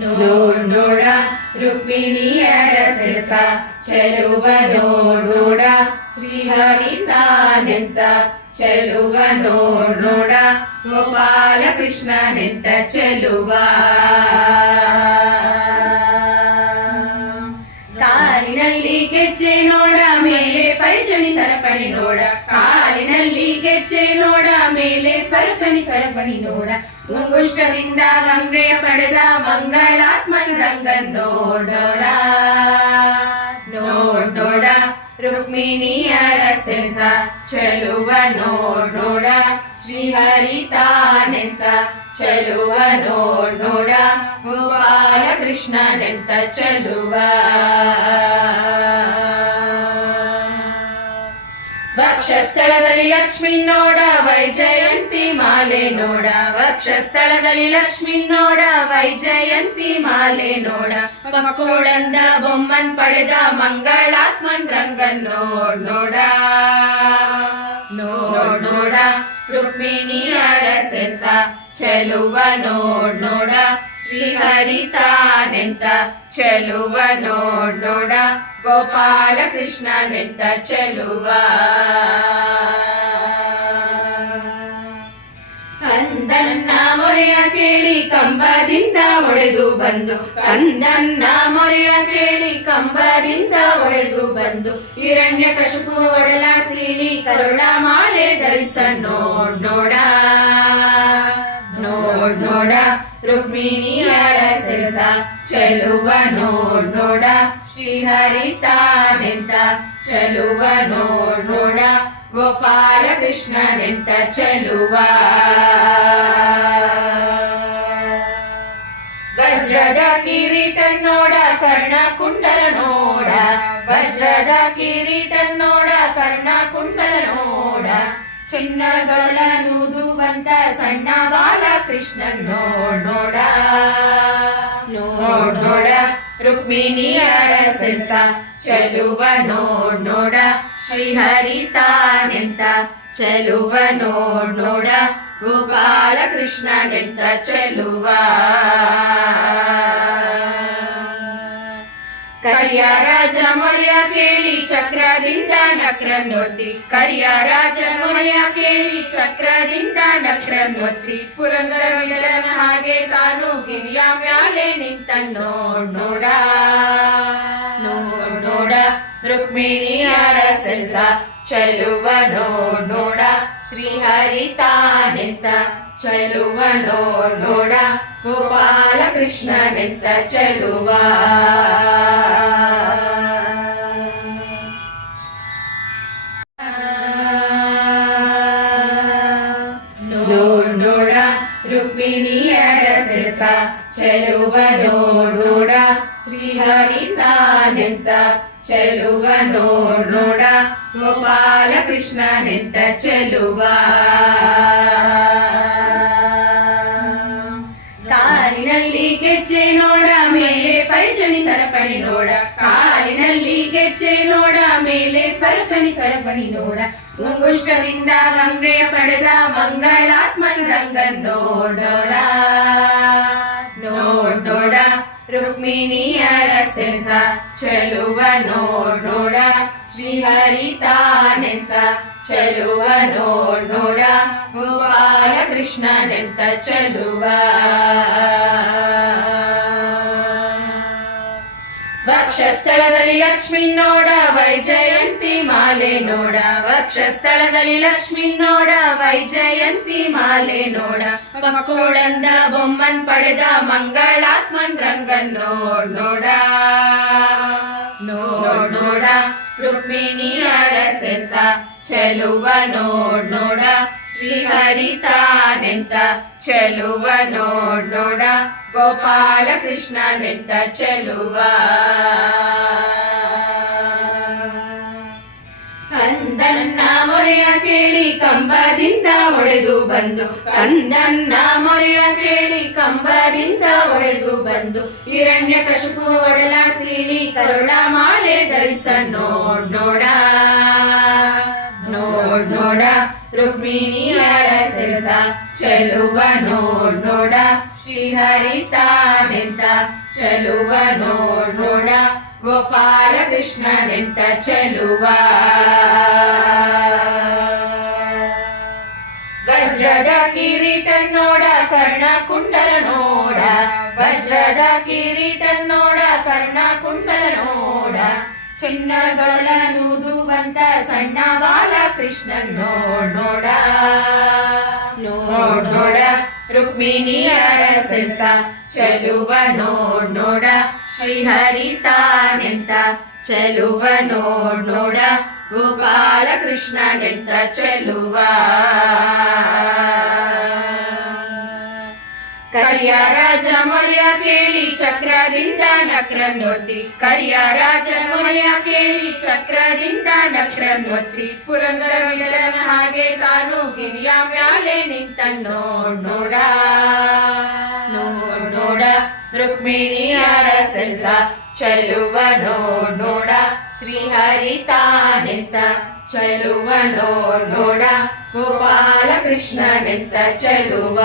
ನೋಡ್ ನೋಡ ರುಕ್ಮಿಣಿಯರ ಶಿಲ್ಪ ಚೆಲುವ ನೋಡ್ ನೋಡ ಶ್ರೀಹರಿತಾನೆಂತ ಚೆಲುವ ನೋಡ್ ನೋಡ ಗೋಪಾಲ ಕೃಷ್ಣನೆಂತ ಚೆಲುವ ಕಾಲಿನಲ್ಲಿ ಗೆಜ್ಜೆ ನೋಡ ಮೇಲೆ ಪೈಚಣಿ ಸರಪಣಿ ನೋಡ ಕಾಲಿನಲ್ಲಿ ಗೆಜ್ಜೆ ನೋಡ ಮೇಲೆ ಸರಪಣಿ ಸರಪಣಿ ನೋಡ ಮುಂಗುಷ್ಟದಿಂದ ಗಂಗೆಯ ಪಡೆದ ಮಂಗಳಾತ್ಮನ್ ರಂಗನ್ ನೋಡೋಣ ನೋಡ್ ನೋಡ ರುಕ್ಮಿಣಿಯರ ಸಿಂಹ ಚೆಲುವ ನೋಡ್ ನೋಡ ಶ್ರೀಹರಿತಾನೆಂತ ಚೆಲುವ ನೋಡ್ ನೋಡ ಗೋಪಾಲ ಕೃಷ್ಣನೆಂತ ಚೆಲುವ ವಕ್ಷಸ್ಥಳದಲ್ಲಿ ಲಕ್ಷ್ಮಿ ನೋಡ ವೈಜಯಂತಿ ಮಾಲೆ ನೋಡ ವಕ್ಷಸ್ಥಳದಲ್ಲಿ ಲಕ್ಷ್ಮಿ ನೋಡ ವೈಜಯಂತಿ ಮಾಲೆ ನೋಡ ಮಕ್ಕಳಂದ ಬೊಮ್ಮನ್ ಪಡೆದ ಮಂಗಳಾತ್ಮನ್ ರಂಗನ್ ನೋಡ್ ನೋಡ ನೋಡ್ ನೋಡ ರುಕ್ಮಿಣಿಯರ ಸಿಂಹ ಚೆಲುವ ನೋಡ್ ನೋಡ ಶ್ರೀಹರಿತಾನೆಂತ ಚೆಲುವ ನೋಡ್ ನೋಡ ಗೋಪಾಲ ಕೃಷ್ಣನೆಂತ ಚೆಲುವ ಕಂದನ್ನ ಮೊರೆಯ ಕೇಳಿ ಕಂಬದಿಂದ ಒಡೆದು ಬಂದು ಕಂದನ್ನ ಮೊರೆಯ ಕೇಳಿ ಕಂಬದಿಂದ ಒಡೆದು ಬಂದು ಹಿರಣ್ಯ ಕಶುಪು ಒಡಲ ಸೀಳಿ ಕರುಳ ಮಾಲೆ ಧರಿಸ ನೋಡ್ ನೋಡ ನೋಡ್ ನೋಡ ರುಕ್ಮಿಣಿಯರ ಸಿಂಹ ಚೆಲುವ ನೋಡ್ ನೋಡ ಶ್ರೀಹರಿತಾನೆಂತ ಚೆಲುವ ನೋಡ್ ನೋಡ ಗೋಪಾಲ ಕೃಷ್ಣನೆಂತ ಚೆಲುವ ವಜ್ರದ ಕಿರೀಟ ನೋಡ ಕರ್ಣ ಕುಂಡಲ ನೋಡ ವಜ್ರದ ಕಿರೀಟ ನೋಡ ಕರ್ಣ ಕುಂಡಲ ನೋಡ ಚಿನ್ನದೊಳ ನೂದುವಂತ ಸಣ್ಣ ಬಾಲ ಕೃಷ್ಣನ್ ನೋಡ್ ನೋಡ ನೋಡ್ ನೋಡ ರುಕ್ಮಿಣಿಯರ ಸಿಂಹ ಚೆಲುವ ನೋಡ್ ನೋಡ ಶ್ರೀಹರಿತಾನೆಂತ ಚೆಲುವ ನೋಡ್ ನೋಡ ಗೋಪಾಲ ಕೃಷ್ಣನೆಂತ ಚೆಲುವ ಕರಿಯ ರಾಜ ಮೊರೆಯ ಕೇಳಿ ಚಕ್ರದಿಂದ ನಕ್ರನ್ನೊತ್ತಿ ಕರಿಯ ರಾಜ ಮೊರೆಯ ಕೇಳಿ ಚಕ್ರದಿಂದ ನಕ್ರನ್ನೊತ್ತಿ ಪುರಂದರ ವಿಠಲನ ಹಾಗೆ ತಾನು ಗಿರಿಯ ಮ್ಯಾಲೆ ನಿಂತ ನೋಡ್ ನೋಡ ನೋಡ್ ನೋಡ ರುಕ್ಮಿಣಿಯರ ಸಿಂಹ ಚೆಲುವ ನೋಡ್ ನೋಡ ಶ್ರೀಹರಿತಾನೆಂತ ಚೆಲುವ ನೋಡ್ ನೋಡ ಗೋಪಾಲ ಕೃಷ್ಣನೆಂತ ಚೆಲುವ ನೋಡ್ ನೋಡ ರುಕ್ಮಿಣಿಯರ ಸಿಂಹ ಚೆಲುವ ನೋಡ್ ನೋಡ ಶ್ರೀಹರಿತಾನೆಂತ ಚೆಲುವ ನೋಡ್ ನೋಡ ಗೋಪಾಲ ಕೃಷ್ಣನೆಂತ ಚೆಲುವ ಕಾಲಿನಲ್ಲಿ ಗೆಜ್ಜೆ ನೋಡ ಮೇಲೆ ಪೈಚಣಿ ಸರಪಣಿ ನೋಡ ಕಾಲಿನಲ್ಲಿ ಗೆಜ್ಜೆ ನೋಡ ಮೇಲೆ ಸರಪಣಿ ಸರಪಣಿ ನೋಡ ಮುಂಗುಷ್ಟದಿಂದ ಗಂಗೆಯ ಪಡೆದ ಮಂಗಳಾತ್ಮನ್ ರಂಗನ್ ನೋಡೋಣ ನೋಡ್ ನೋಡ ರುಕ್ಮಿಣಿಯರ ಸಿಂಹ ಚೆಲುವ ನೋಡ್ ನೋಡ ಶ್ರೀಹರಿತಾನೆಂತ ಚೆಲುವ ನೋಡ್ ನೋಡ ಗೋಪಾಲ ಕೃಷ್ಣನೆಂತ ಚೆಲುವ ವಕ್ಷಸ್ಥಳದಲ್ಲಿ ಲಕ್ಷ್ಮಿ ನೋಡ ವೈಜಯಂತಿ ಮಾಲೆ ನೋಡ ವಕ್ಷಸ್ಥಳದಲ್ಲಿ ಲಕ್ಷ್ಮಿ ನೋಡ ವೈಜಯಂತಿ ಮಾಲೆ ನೋಡ ಮಕ್ಕಳಂದ ಬೊಮ್ಮನ್ ಪಡೆದ ಮಂಗಳಾತ್ಮನ್ ರಂಗನ್ ನೋಡ್ ನೋಡ ನೋಡ್ ನೋಡ ರುಕ್ಮಿಣಿಯರ ಸಿಂಹ ಚೆಲುವ ನೋಡ್ ನೋಡ ಶ್ರೀಹರಿತಾನೆಂತ ಚೆಲುವ ನೋಡ್ ನೋಡ ಗೋಪಾಲ ಕೃಷ್ಣನೆಂತ ಚೆಲುವ ಕಂದನ್ನ ಮೊರೆಯ ಕೇಳಿ ಕಂಬದಿಂದ ಒಡೆದು ಬಂದು ಕಂದನ್ನ ಮೊರೆಯ ಕೇಳಿ ಕಂಬದಿಂದ ಒಡೆದು ಬಂದು ಹಿರಣ್ಯ ಕಶುಪು ಒಡಲ ಸೀಳಿ ಕರುಳ ಮಾಲೆ ಧರಿಸ ನೋಡ್ ನೋಡ ನೋಡ್ ನೋಡ ರುಕ್ಮಿಣಿಯರ ಸೆಲ್ತ ಚೆಲುವ ನೋಡ್ ನೋಡ ಶ್ರೀಹರಿತಾನೆಂತ ಚೆಲುವ ನೋಡ್ ನೋಡ ಗೋಪಾಲ ಕೃಷ್ಣನೆಂತ ಚೆಲುವ ವಜ್ರದ ಕಿರೀಟ ನೋಡ ಕರ್ಣ ಕುಂಡಲ ನೋಡ ವಜ್ರದ ಕಿರೀಟ ನೋಡ ಕರ್ಣ ಕುಂಡಲ ನೋಡ ಚಿನ್ನದೊಳನುದುವಂತ ಸಣ್ಣ ಬಾಲ ಕೃಷ್ಣನ್ ನೋಡ್ ನೋಡ ನೋಡ್ ನೋಡ ರುಕ್ಮಿಣಿಯರ ಸೆಲ್ತ ಚೆಲುವ ನೋಡ್ ನೋಡ ಶ್ರೀಹರಿತಾನೆಂತ ಚೆಲುವ ನೋಡ್ ನೋಡ ಗೋಪಾಲ ಕೃಷ್ಣನೆಂತ ಚೆಲುವ ಕರಿಯ ರಾಜ ಮೊರೆಯ ಕೇಳಿ ಚಕ್ರದಿಂದ ನಕ್ರನ್ನೊತ್ತಿ ಕರಿಯ ರಾಜ ಮೊರೆಯ ಕೇಳಿ ಚಕ್ರದಿಂದ ನಕ್ರನ್ನೊತ್ತಿ ಪುರಂದರ ವಿಠಲನ ಹಾಗೆ ತಾನು ಗಿರಿಯ ಮ್ಯಾಲೆ ನಿಂತ ನೋಡ್ ನೋಡ ನೋಡ್ ನೋಡ ರುಕ್ಮಿಣಿಯರ ಸೆಲ್ತ ಚೆಲುವ ನೋಡ್ ನೋಡ ಶ್ರೀಹರಿತಾನೆಂತ ಚೆಲುವ ನೋಡ್ ನೋಡ ಗೋಪಾಲ ಕೃಷ್ಣನೆಂತ ಚೆಲುವ